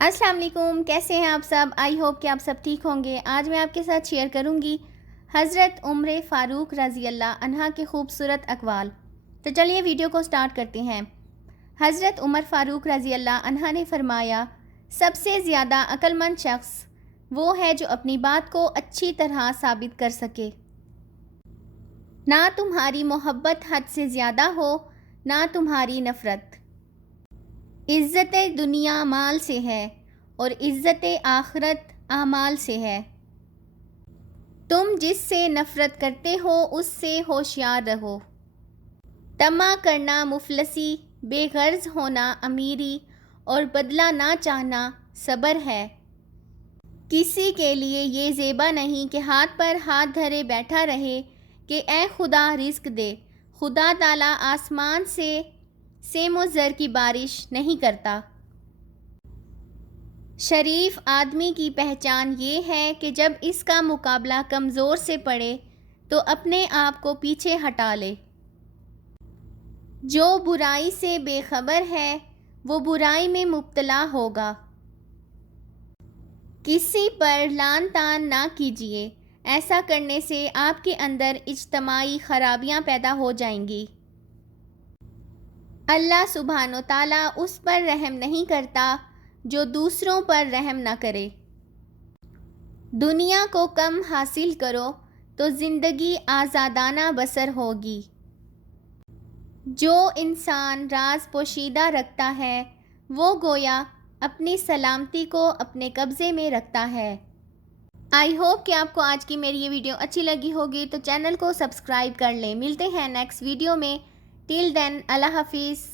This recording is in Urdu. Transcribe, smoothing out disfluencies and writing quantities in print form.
السلام علیکم، کیسے ہیں آپ سب؟ آئی ہوپ کہ آپ سب ٹھیک ہوں گے۔ آج میں آپ کے ساتھ شیئر کروں گی حضرت عمر فاروق رضی اللہ عنہ کے خوبصورت اقوال۔ تو چلیے ویڈیو کو سٹارٹ کرتے ہیں۔ حضرت عمر فاروق رضی اللہ عنہ نے فرمایا، سب سے زیادہ عقل مند شخص وہ ہے جو اپنی بات کو اچھی طرح ثابت کر سکے۔ نہ تمہاری محبت حد سے زیادہ ہو، نہ تمہاری نفرت۔ عزت دنیا مال سے ہے اور عزت آخرت اعمال سے ہے۔ تم جس سے نفرت کرتے ہو اس سے ہوشیار رہو۔ طمع کرنا مفلسی، بے غرض ہونا امیری اور بدلہ نہ چاہنا صبر ہے۔ کسی کے لیے یہ زیبا نہیں کہ ہاتھ پر ہاتھ دھرے بیٹھا رہے کہ اے خدا رزق دے۔ خدا تعالیٰ آسمان سے سیم و زر کی بارش نہیں کرتا۔ شریف آدمی کی پہچان یہ ہے کہ جب اس کا مقابلہ کمزور سے پڑے تو اپنے آپ کو پیچھے ہٹا لے۔ جو برائی سے بے خبر ہے وہ برائی میں مبتلا ہوگا۔ کسی پر لعن طعن نہ کیجیے، ایسا کرنے سے آپ کے اندر اجتماعی خرابیاں پیدا ہو جائیں گی۔ اللہ سبحانہ و تعالیٰ اس پر رحم نہیں کرتا جو دوسروں پر رحم نہ کرے۔ دنیا کو کم حاصل کرو تو زندگی آزادانہ بسر ہوگی۔ جو انسان راز پوشیدہ رکھتا ہے وہ گویا اپنی سلامتی کو اپنے قبضے میں رکھتا ہے۔ آئی ہوپ کہ آپ کو آج کی میری یہ ویڈیو اچھی لگی ہوگی، تو چینل کو سبسکرائب کر لیں۔ ملتے ہیں نیکسٹ ویڈیو میں۔ ٹل دین اللہ حافظ۔